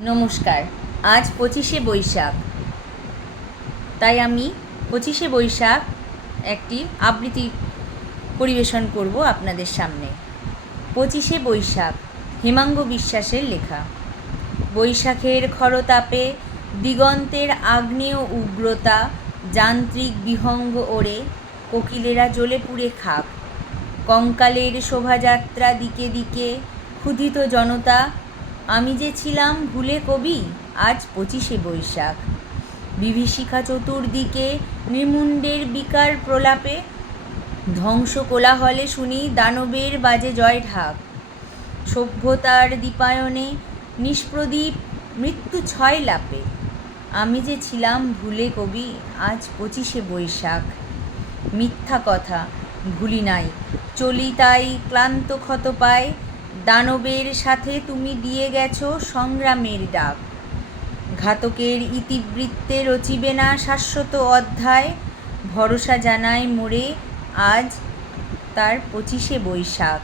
নমস্কার, আজ পঁচিশে বৈশাখ। তাই আমি পঁচিশে বৈশাখ একটি আবৃত্তি পরিবেশন করব আপনাদের সামনে। পঁচিশে বৈশাখ, হেমাঙ্গ বিশ্বাসের লেখা। বৈশাখের খরতাপে, দিগন্তের আগ্নেয় উগ্রতা, যান্ত্রিক বিহঙ্গ ওড়ে, কোকিলেরা জ্বলে পুড়ে খাক কঙ্কালের শোভাযাত্রা দিকে দিকে, ক্ষুধিত জনতা আমি যে ছিলাম ভুলে কবি, আজ পঁচিশে বৈশাখ। বিভীষিকা চতুর্দিকে নির্মুণ্ডের বিকার প্রলাপে, ধ্বংস কোলাহলে শুনি দানবের বাজে জয় ঢাক। সভ্যতার দীপায়নে নিষ্প্রদীপ মৃত্যু ছয় লাপে। আমি যে ছিলাম ভুলে কবি, আজ পঁচিশে বৈশাখ। মিথ্যা কথা ভুলি নাই, চলি তাই ক্লান্ত ক্ষত পায় দানবের সাথে তুমি দিয়ে গেছো সংগ্রামের ডাক। ঘাতকের ইতিবৃত্তে রচিবে না শাশ্বত অধ্যায়। ভরসা জানায় মোরে আজ তার পঁচিশে বৈশাখ।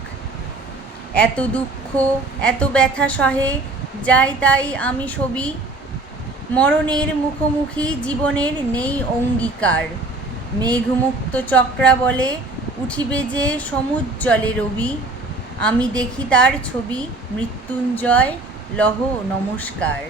এত দুঃখ, এত ব্যথা সহে, যাই তাই আমি ছবি মরণের মুখোমুখি জীবনের নেই অঙ্গীকার। মেঘমুক্ত চক্রা বলে উঠিবে যে সমুজ্জ্বলে রবি। আমি দেখি তার ছবি মৃত্যুঞ্জয় লহ নমস্কার।